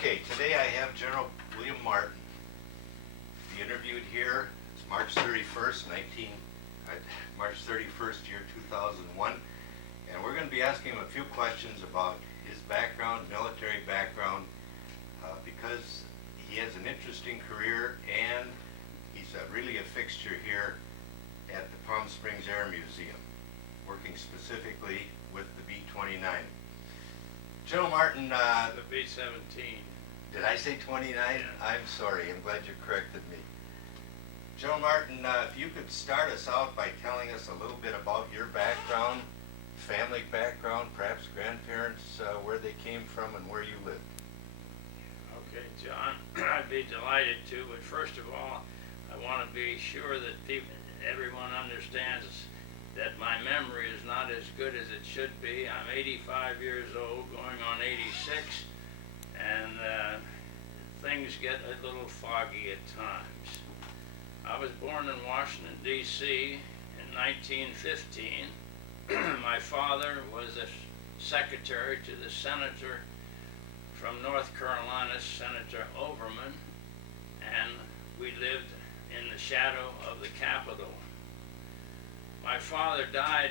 Okay, today I have General William Martin. He interviewed here. It's March 31st, March 31st, year 2001, and we're going to be asking him a few questions about his background, military background, because he has an interesting career and he's really a fixture here at the Palm Springs Air Museum, working specifically with the B-29. General Martin, The B-17. did I say 29? Yeah. I'm sorry, I'm glad you corrected me. General Martin, if you could start us out by telling us a little bit about your background, family background, perhaps grandparents, where they came from and where you lived. Okay, John, I'd be delighted to, but first of all, I want to be sure that everyone understands that my memory is not as good as it should be. I'm 85 years old, going on 86, and things get a little foggy at times. I was born in Washington, D.C. in 1915. My father was a secretary to the senator from North Carolina, Senator Overman, and we lived in the shadow of the Capitol. My father died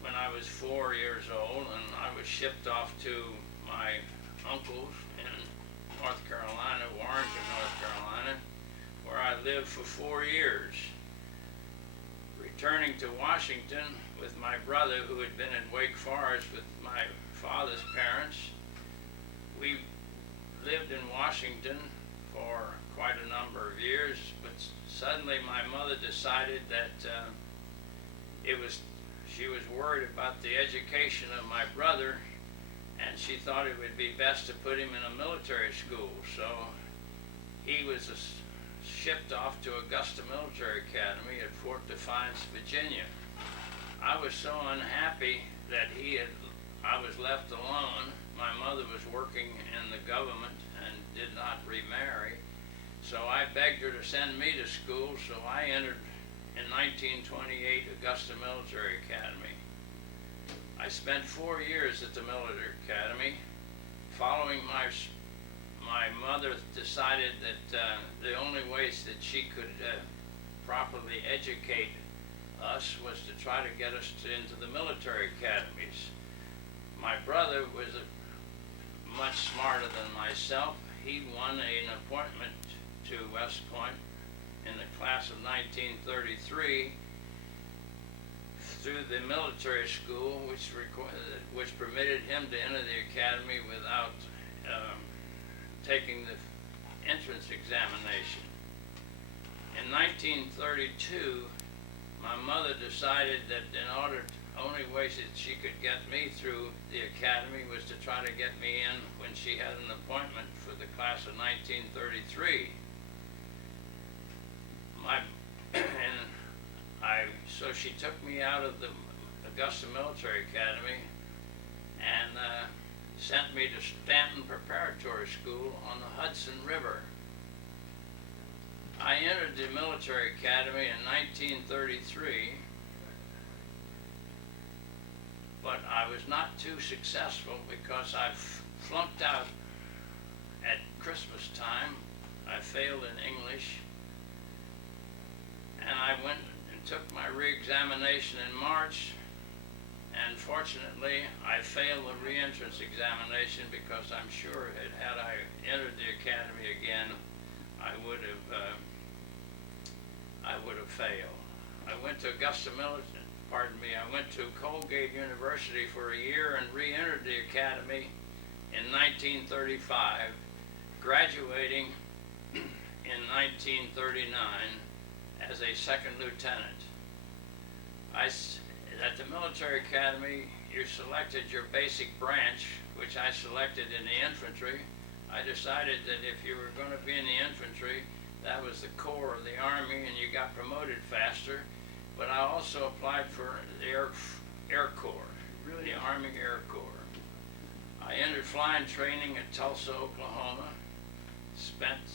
when I was 4 years old, and I was shipped off to my uncles in North Carolina, Warrenton, North Carolina, where I lived for 4 years. Returning to Washington with my brother, who had been in Wake Forest with my father's parents, we lived in Washington for quite a number of years, but suddenly my mother decided that she was worried about the education of my brother, and she thought it would be best to put him in a military school. So he was shipped off to Augusta Military Academy at Fort Defiance, Virginia. I was so unhappy that I was left alone. My mother was working in the government and did not remarry, so I begged her to send me to school, so I entered in 1928 Augusta Military Academy. I spent 4 years at the Military Academy. Following my mother decided that the only ways that she could properly educate us was to try to get us into the military academies. My brother was much smarter than myself. He won an appointment to West Point in the class of 1933 through the military school, which permitted him to enter the academy without taking the entrance examination. In 1932, my mother decided that only way that she could get me through the academy was to try to get me in when she had an appointment for the class of 1933. So she took me out of the Augusta Military Academy and sent me to Stanton Preparatory School on the Hudson River. I entered the military academy in 1933, but I was not too successful because I flunked out at Christmas time. I failed in English, and I went and took my re-examination in March, and fortunately I failed the re-entrance examination because I'm sure had I entered the academy again, I would have failed. I went to I went to Colgate University for a year and re-entered the academy in 1935, graduating in 1939 as a second lieutenant. At the military academy, you selected your basic branch, which I selected in the infantry. I decided that if you were going to be in the infantry, that was the core of the Army and you got promoted faster. But I also applied for the Air Corps, the Army Air Corps. I entered flying training at Tulsa, Oklahoma, spent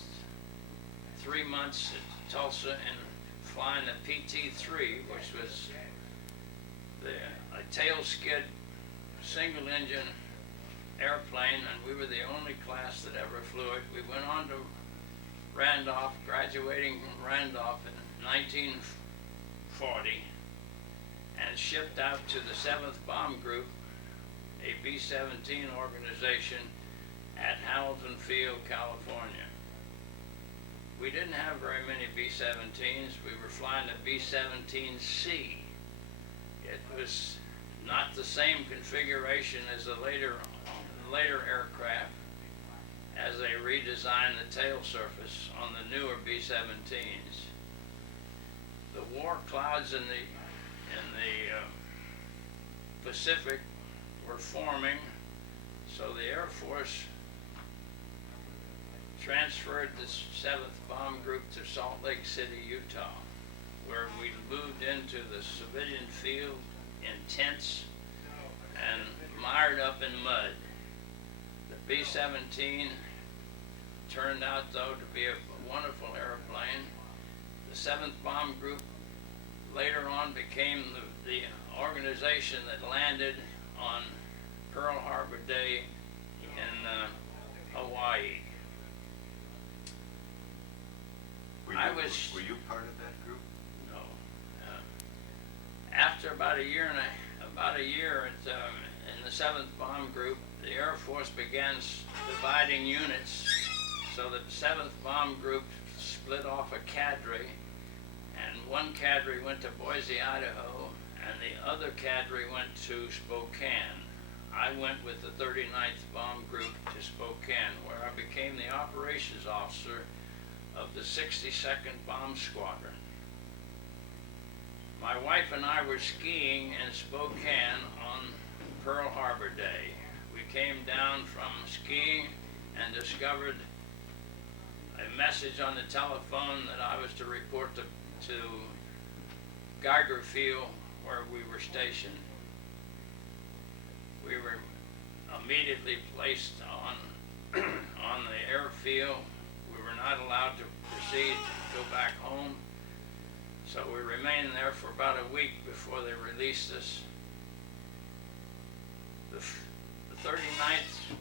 3 months at Tulsa and flying the PT-3, which was a tail skid, single engine airplane, and we were the only class that ever flew it. We went on to Randolph, graduating from Randolph in 1940, and shipped out to the 7th Bomb Group, a B-17 organization at Hamilton Field, California. We didn't have very many B-17s. We were flying a B-17C. It was not the same configuration as the later aircraft, as they redesigned the tail surface on the newer B-17s. The war clouds in the Pacific were forming, so the Air Force transferred the 7th Bomb Group to Salt Lake City, Utah, where we moved into the civilian field in tents and mired up in mud. The B-17 turned out, though, to be a wonderful airplane. The 7th Bomb Group later on became the organization that landed on Pearl Harbor Day in Hawaii. Were you part of that group? No. After about a year in the 7th Bomb Group, the Air Force began dividing units, so that the 7th Bomb Group split off a cadre, and one cadre went to Boise, Idaho, and the other cadre went to Spokane. I went with the 39th Bomb Group to Spokane, where I became the operations officer of the 62nd Bomb Squadron. My wife and I were skiing in Spokane on Pearl Harbor Day. We came down from skiing and discovered a message on the telephone that I was to report to Geiger Field, where we were stationed. We were immediately placed on the airfield. We were not allowed to proceed and go back home, so we remained there for about a week before they released us. The 39th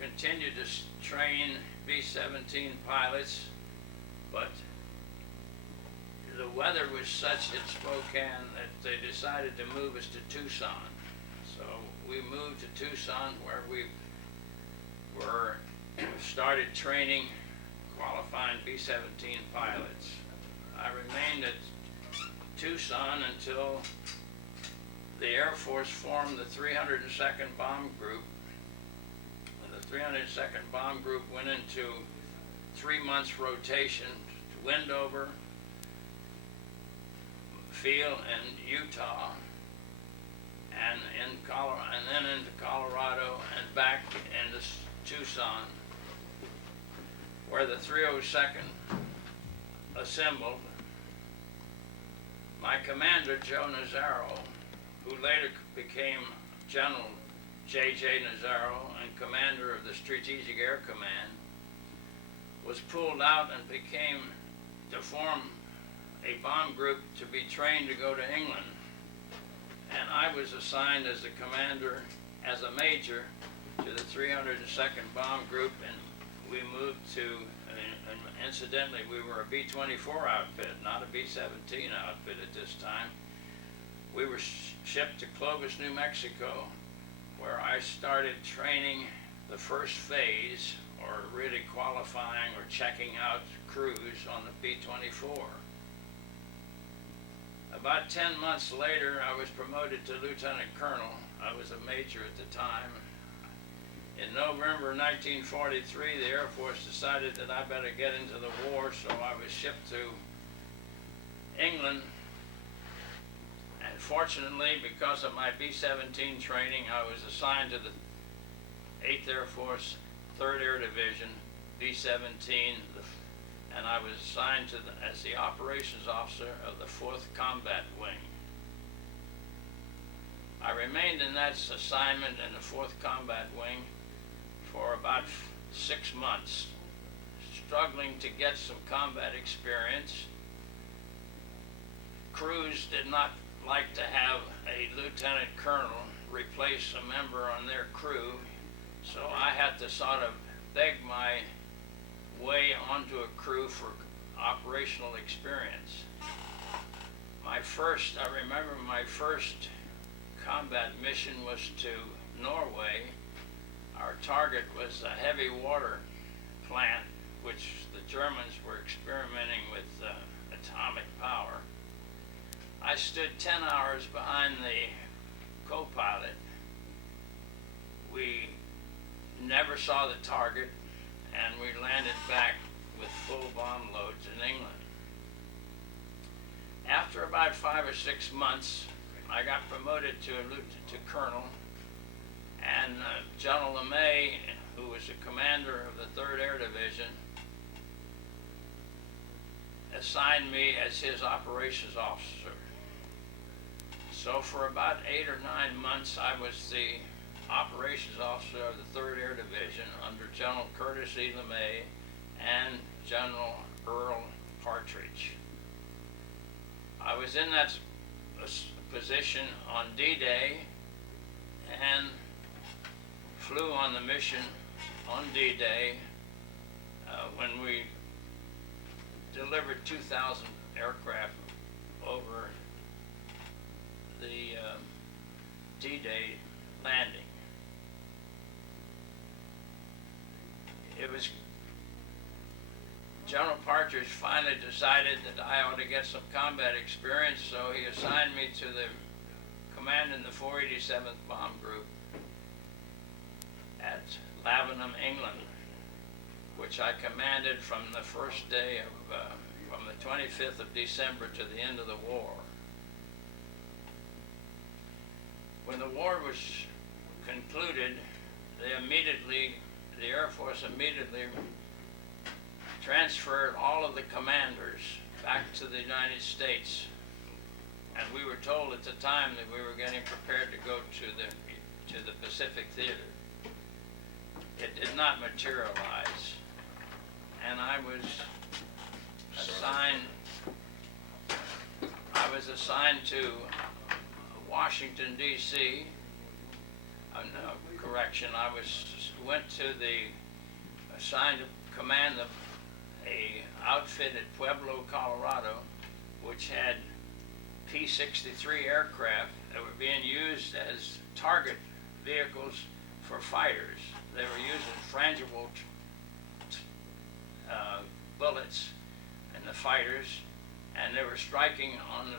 continued to train B-17 pilots, but the weather was such in Spokane that they decided to move us to Tucson. So we moved to Tucson, where we started training qualifying B-17 pilots. I remained at Tucson until the Air Force formed the 302nd Bomb Group. The 302nd Bomb Group went into 3 months rotation to Wendover Field in Utah, and then into Colorado and back into Tucson, where the 302nd assembled. My commander, Joe Nazaro, who later became General J.J. Nazaro and commander of the Strategic Air Command, was pulled out and became to form a bomb group to be trained to go to England. And I was assigned as the commander, as a major, to the 302nd Bomb Group, and we moved to, and incidentally, we were a B-24 outfit, not a B-17 outfit at this time. We were shipped to Clovis, New Mexico, where I started training the first phase, or really qualifying or checking out crews on the B-24. About 10 months later, I was promoted to lieutenant colonel. I was a major at the time. In November 1943, the Air Force decided that I better get into the war, so I was shipped to England. And fortunately, because of my B-17 training, I was assigned to the 8th Air Force, 3rd Air Division, B-17, and I was assigned to as the operations officer of the 4th Combat Wing. I remained in that assignment in the 4th Combat Wing for about 6 months, struggling to get some combat experience. Crews did not like to have a lieutenant colonel replace a member on their crew, so I had to sort of beg my way onto a crew for operational experience. I remember my first combat mission was to Norway. Our target was a heavy water plant, which the Germans were experimenting with atomic power. I stood 10 hours behind the co-pilot. We never saw the target, and we landed back with full bomb loads in England. After about 5 or 6 months, I got promoted to colonel, and General LeMay, who was the commander of the 3rd Air Division, assigned me as his operations officer. So for about 8 or 9 months, I was the operations officer of the 3rd Air Division under General Curtis E. LeMay and General Earl Partridge. I was in that position on D-Day and flew on the mission on D-Day when we delivered 2,000 aircraft over the D-Day landing. It was General Partridge finally decided that I ought to get some combat experience, so he assigned me to the command in the 487th Bomb Group at Lavenham, England, which I commanded from the first day of, from the 25th of December to the end of the war. When the war was concluded, the Air Force immediately transferred all of the commanders back to the United States, and we were told at the time that we were getting prepared to go to the Pacific Theater. It did not materialize, and I was assigned to Washington, D.C. No, correction, went to assigned to command a outfit at Pueblo, Colorado, which had P-63 aircraft that were being used as target vehicles for fighters. They were using frangible bullets in the fighters, and they were striking on the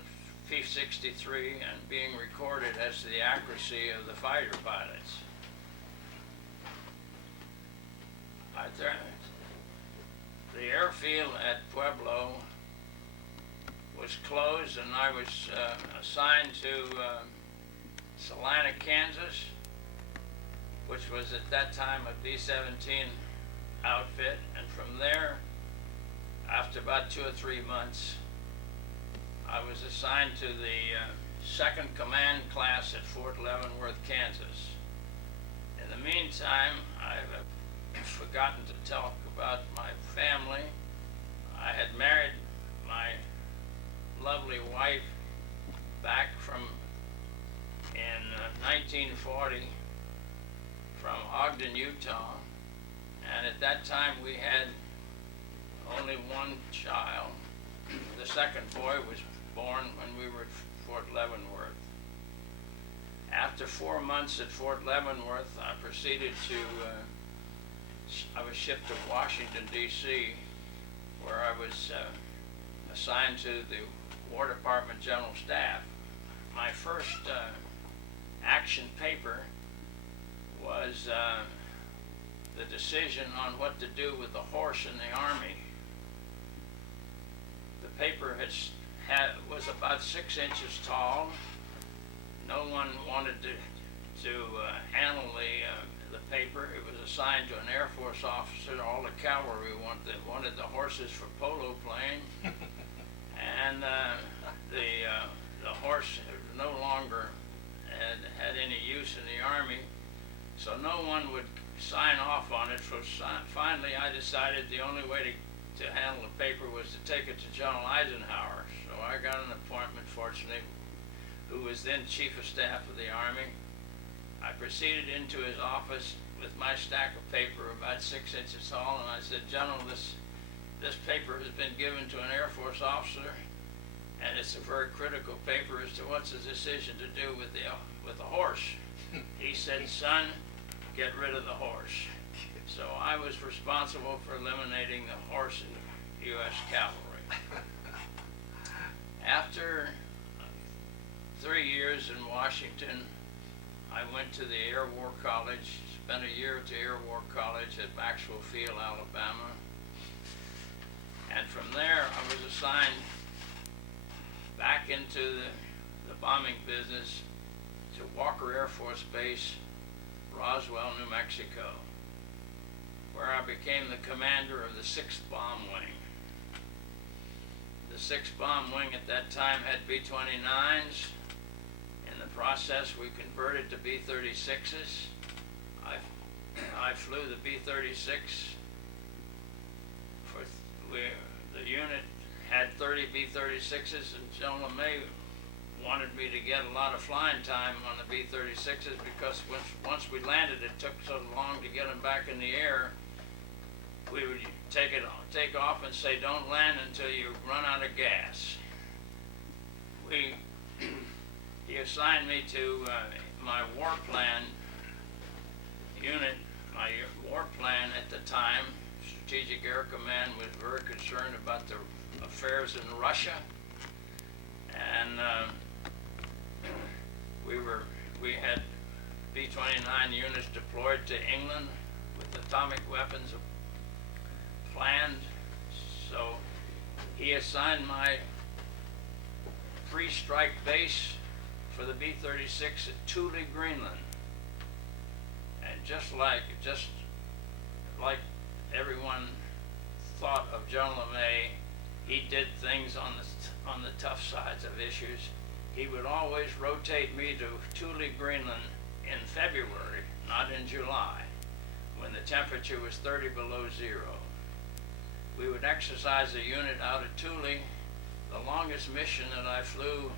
P-63 and being recorded as to the accuracy of the fighter pilots. The airfield at Pueblo was closed, and I was assigned to Salina, Kansas, which was at that time a B-17 outfit, and from there, after about 2 or 3 months, I was assigned to the 2nd Command class at Fort Leavenworth, Kansas. In the meantime, I've forgotten to talk about my family. I had married my lovely wife back in 1940 from Ogden, Utah, and at that time we had only one child. The second boy was born when we were at Fort Leavenworth. After 4 months at Fort Leavenworth, I was shipped to Washington, D.C., where I was assigned to the War Department General Staff. My first action paper was the decision on what to do with the horse in the Army. The paper was about 6 inches tall. No one wanted to handle the paper. It was assigned to an Air Force officer. All the cavalry wanted the horses for polo playing, and the horse no longer had any use in the Army, so no one would sign off on it. So finally, I decided the only way to handle the paper was to take it to General Eisenhower. So I got an appointment, fortunately, who was then Chief of Staff of the Army. I proceeded into his office with my stack of paper about 6 inches tall, and I said, "General, this paper has been given to an Air Force officer, and it's a very critical paper as to what's the decision to do with the horse." He said, "Son, get rid of the horse." So I was responsible for eliminating the horse in the U.S. Cavalry. After 3 years in Washington, I went to the Air War College, spent a year at the Air War College at Maxwell Field, Alabama. And from there, I was assigned back into the bombing business to Walker Air Force Base, Roswell, New Mexico, where I became the commander of the 6th Bomb Wing. The 6th Bomb Wing at that time had B-29s. In the process, we converted to B-36s. I flew the B-36 the unit had 30 B-36s, and General LeMay wanted me to get a lot of flying time on the B-36s because once we landed, it took so long to get them back in the air. We would take off and say, "Don't land until you run out of gas." He assigned me to my war plan unit. My war plan at the time, Strategic Air Command, was very concerned about the affairs in Russia, and we had B-29 units deployed to England with atomic weapons planned. So he assigned my pre-strike base for the B-36 at Thule, Greenland. And just like everyone thought of General LeMay, he did things on the tough sides of issues. He would always rotate me to Thule, Greenland in February, not in July, when the temperature was 30 below zero. We would exercise a unit out of Thule. The longest mission that I flew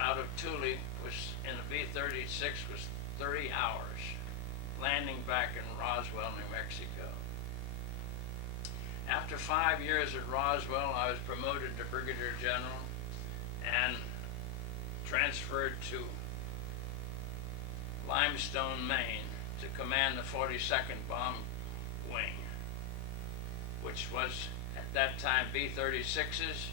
out of Thule was in a B-36 was 30 hours, landing back in Roswell, New Mexico. After 5 years at Roswell, I was promoted to Brigadier General and transferred to Limestone, Maine, to command the 42nd Bomb Wing, which was at that time B-36s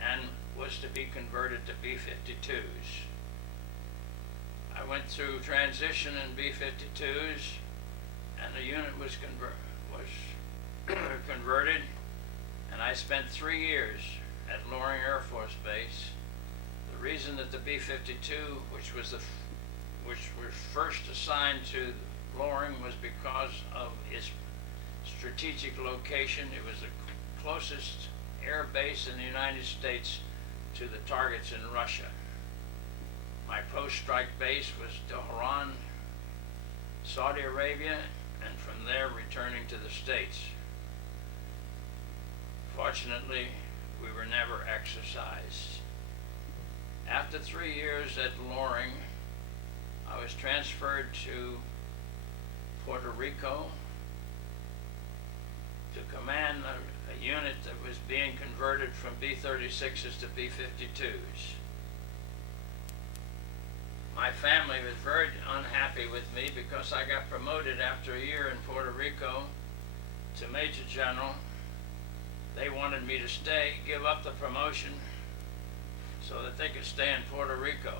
and was to be converted to B-52s. I went through transition in B-52s, and the unit was converted, and I spent 3 years at Loring Air Force Base. The reason that the B-52, which was first assigned to Loring, was because of its strategic location. It was the closest air base in the United States to the targets in Russia. My post-strike base was Tehran, Saudi Arabia, and from there returning to the States. Fortunately, we were never exercised. After 3 years at Loring, I was transferred to Puerto Rico to command a unit that was being converted from B-36s to B-52s. My family was very unhappy with me because I got promoted after a year in Puerto Rico to Major General. They wanted me to stay, give up the promotion so that they could stay in Puerto Rico.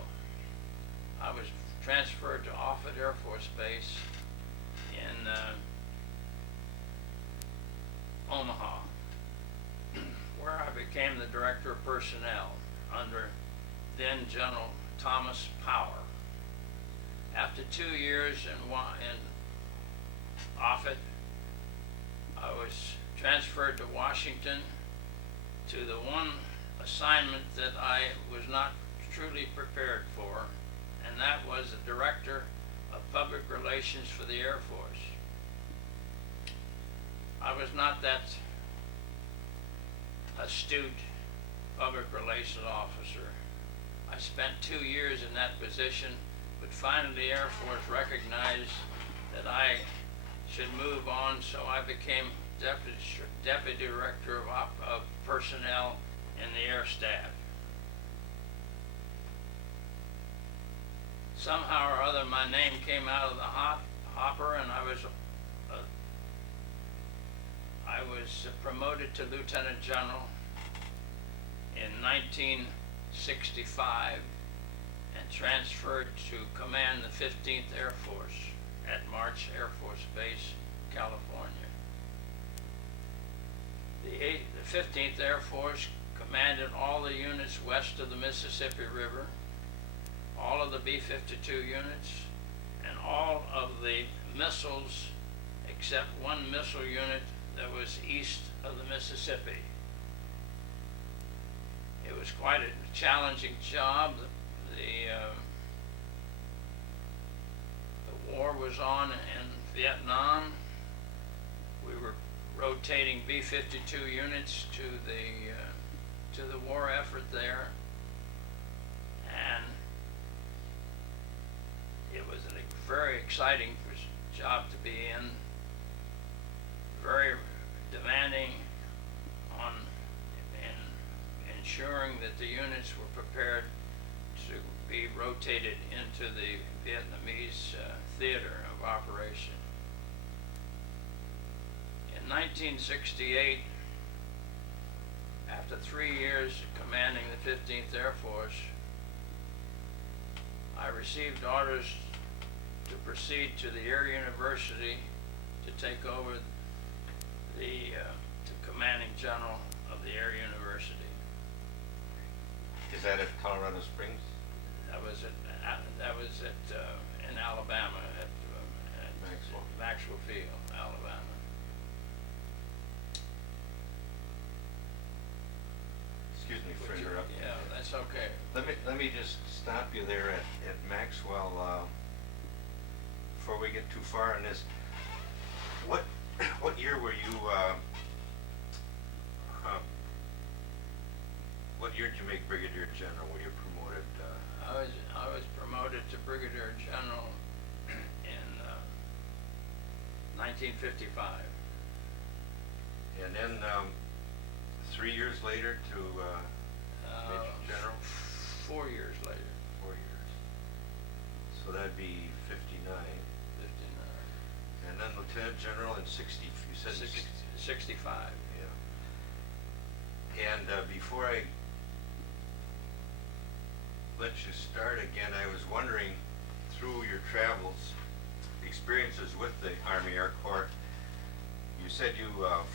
I was transferred to Offutt Air Force Base in Omaha, where I became the Director of Personnel under then General Thomas Power. After 2 years in Offutt, I was transferred to Washington to the one assignment that I was not truly prepared for, and that was the Director of Public Relations for the Air Force. I was not that astute public relations officer. I spent 2 years in that position, but finally the Air Force recognized that I should move on, so I became Deputy Director of Personnel in the Air Staff. Somehow or other, my name came out of the hopper, and I was promoted to Lieutenant General in 1965 and transferred to command the 15th Air Force at March Air Force Base, California. The 15th Air Force commanded all the units west of the Mississippi River, all of the B-52 units, and all of the missiles except one missile unit that was east of the Mississippi. It was quite a challenging job. The war was on in Vietnam. We were rotating B-52 units to the war effort there, and it was a very exciting job to be in, very demanding in ensuring that the units were prepared to be rotated into the Vietnamese theater of operation. In 1968, after 3 years commanding the 15th Air Force, I received orders to proceed to the Air University to take over the commanding general of the Air University. Is that at Colorado Springs? That was in Alabama at Maxwell Field, Alabama. Excuse me for interrupting. Yeah, that's okay. Let me just stop you there at Maxwell before we get too far in this. What year were you? What year did you make Brigadier General? Were you promoted? I was promoted to Brigadier General in 1955. And then 3 years later to Major General? 4 years later. 4 years. So that'd be 59. 59. And then Lieutenant General in 60, you said 65. Yeah. And before I let you start again, I was wondering, through your travels, experiences with the Army Air Corps, you said you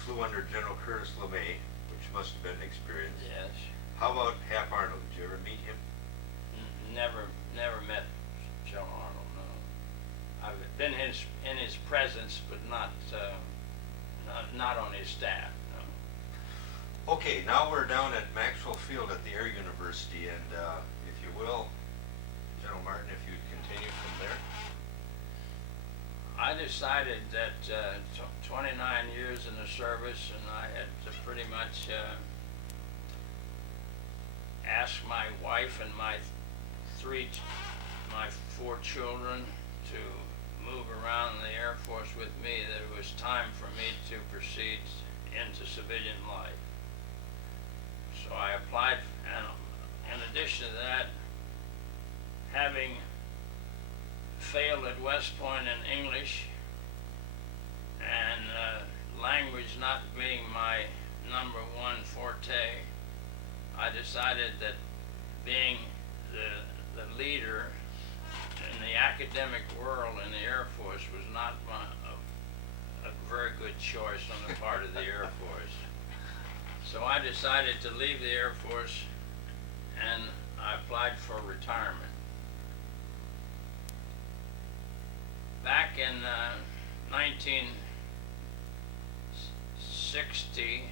flew under General Curtis LeMay, which must have been an experience. Yes. How about Hap Arnold? Did you ever meet him? Never met General Arnold. No. I've been in his presence, but not on his staff. No. Okay, now we're down at Maxwell Field at the Air University, and if you will, General Martin, if you'd continue from there. I decided that 29 years in the service, and I had to pretty much ask my wife and my 4 children to move around the Air Force with me, that it was time for me to proceed into civilian life. So I applied, and in addition to that, having failed at West Point in English, and language not being my #1 forte, I decided that being the leader in the academic world in the Air Force was not a very good choice on the part of the Air Force. So I decided to leave the Air Force, and I applied for retirement. Back in 1960,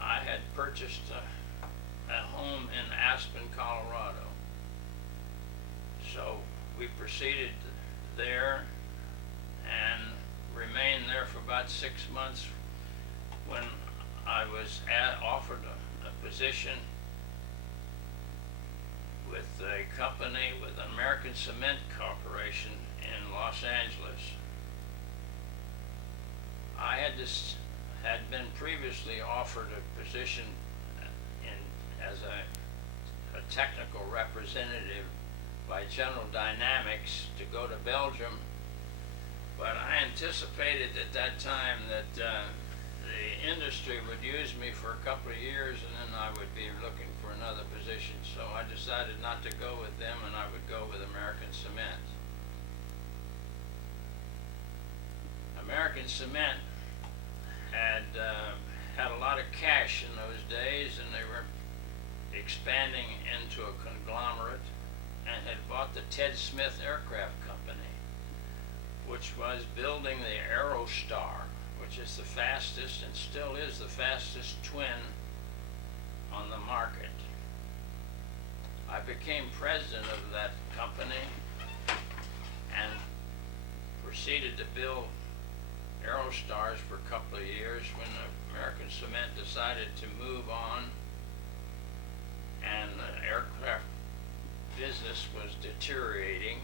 I had purchased a home in Aspen, Colorado. So we proceeded there and remained there for about 6 months when I was offered a position with a company with American Cement Corporation in Los Angeles. I had been previously offered a position as a technical representative by General Dynamics to go to Belgium, but I anticipated at that time that the industry would use me for a couple of years and then I would be looking for another position, so I decided not to go with them and I would go with American Cement. American Cement had a lot of cash in those days, and they were expanding into a conglomerate and had bought the Ted Smith Aircraft Company, which was building the Aerostar, which is the fastest and still is the fastest twin on the market. I became president of that company and proceeded to build Aerostars for a couple of years when American Cement decided to move on and the aircraft business was deteriorating.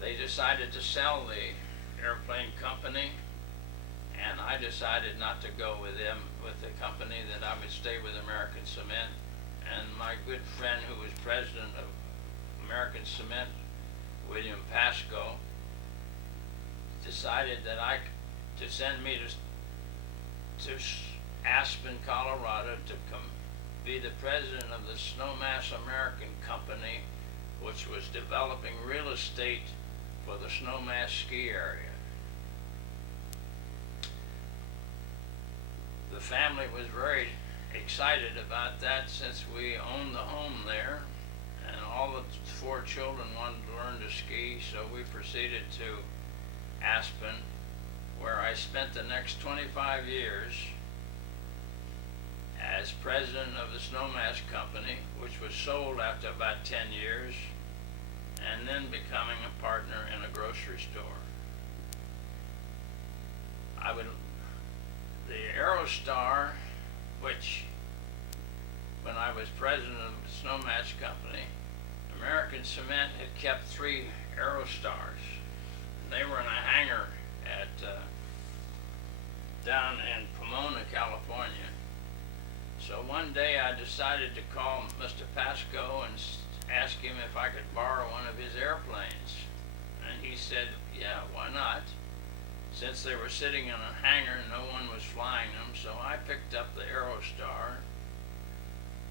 They decided to sell the airplane company, and I decided not to go with them, with the company, that I would stay with American Cement. And my good friend who was president of American Cement, William Pascoe, decided that to send me to Aspen, Colorado to be the president of the Snowmass American Company, which was developing real estate for the Snowmass ski area. The family was very excited about that since we owned the home there, and all the 4 children wanted to learn to ski, so we proceeded to Aspen, where I spent the next 25 years as president of the Snowmass Company, which was sold after about 10 years, and then becoming a partner in a grocery store. The Aerostar, which when I was president of the Snowmass Company, American Cement had kept 3 Aerostars. They were in a hangar at down in Pomona, California. So one day I decided to call Mr. Pascoe and ask him if I could borrow one of his airplanes. And he said, yeah, why not? Since they were sitting in a hangar, no one was flying them, so I picked up the Aerostar.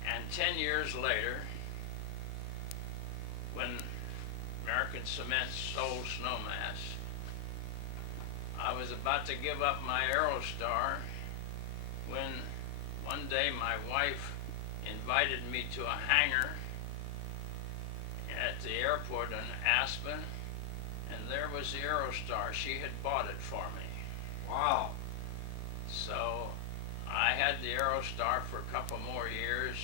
And 10 years later, when American Cement sold Snowmass, I was about to give up my Aerostar when one day my wife invited me to a hangar at the airport in Aspen, and there was the Aerostar. She had bought it for me. Wow. So I had the Aerostar for a couple more years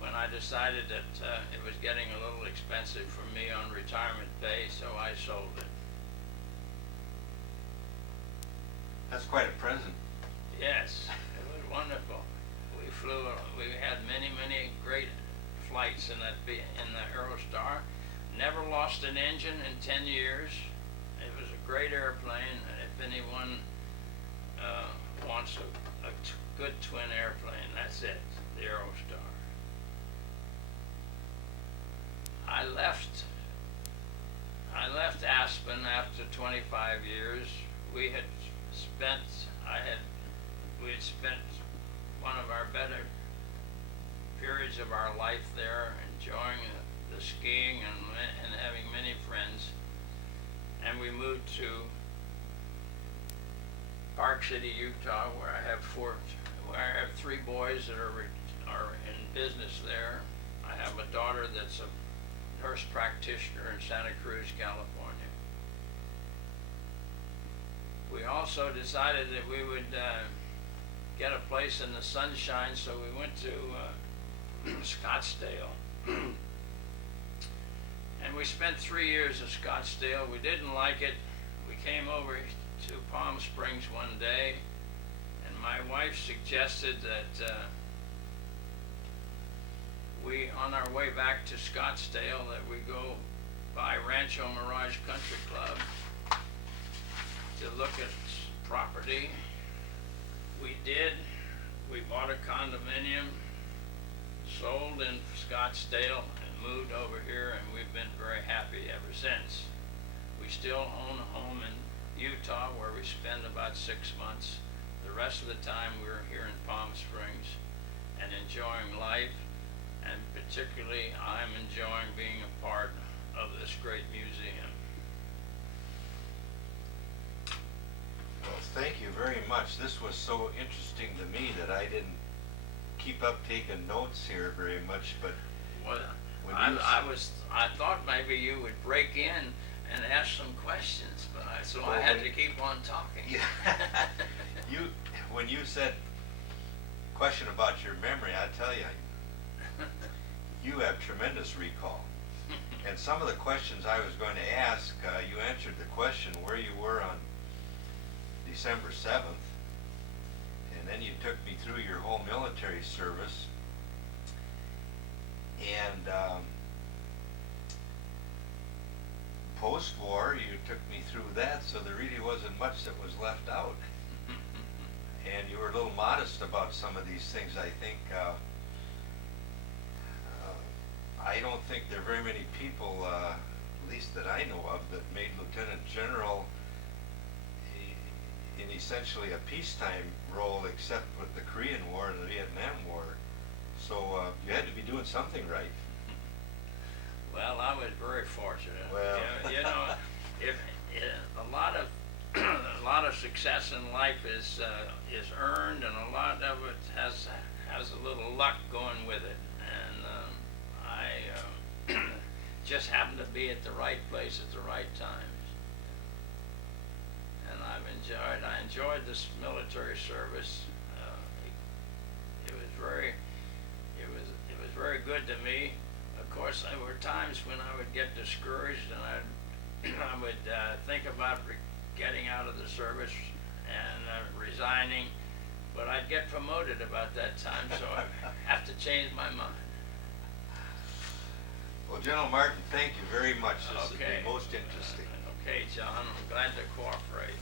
when I decided that it was getting a little expensive for me on retirement pay, so I sold it. That's quite a present. Yes, it was wonderful. We had many great flights in the Aerostar. Never lost an engine in 10 years. It was a great airplane. If anyone wants a good twin airplane, that's it, the Aerostar. I left Aspen after 25 years. We had spent one of our better periods of our life there, enjoying the skiing and having many friends. And we moved to Park City, Utah, where I have 3 boys that are in business there. I have a daughter that's a nurse practitioner in Santa Cruz, California. We also decided that we would get a place in the sunshine, so we went to Scottsdale. And we spent 3 years at Scottsdale. We didn't like it. We came over to Palm Springs one day, and my wife suggested that we, on our way back to Scottsdale, that we go by Rancho Mirage Country Club to look at property. We did. We bought a condominium, sold in Scottsdale, and moved over here, and we've been very happy ever since. We still own a home in Utah where we spend about 6 months. The rest of the time we're here in Palm Springs and enjoying life, and particularly I'm enjoying being a part of this great museum. Well, thank you very much. This was so interesting to me that I didn't keep up taking notes here very much, but Well, when I thought maybe you would break in and ask some questions, but I had to keep on talking. Yeah. When you said question about your memory, I tell you, you have tremendous recall. And some of the questions I was going to ask, you answered the question where you were on December 7th, and then you took me through your whole military service, and post-war you took me through that, so there really wasn't much that was left out. And you were a little modest about some of these things. I think I don't think there are very many people, at least that I know of, that made Lieutenant General in essentially a peacetime role, except with the Korean War and the Vietnam War. So you had to be doing something right. Well, I was very fortunate. Well. You know, if a lot of success in life is earned, and a lot of it has a little luck going with it. And I just happened to be at the right place at the right time. And I enjoyed this military service. It was very good to me. Of course, there were times when I would get discouraged, and I would think about getting out of the service and resigning, but I'd get promoted about that time, so I have to change my mind. Well, General Martin, thank you very much. This has Okay. been most interesting. Okay, John, I'm glad to cooperate.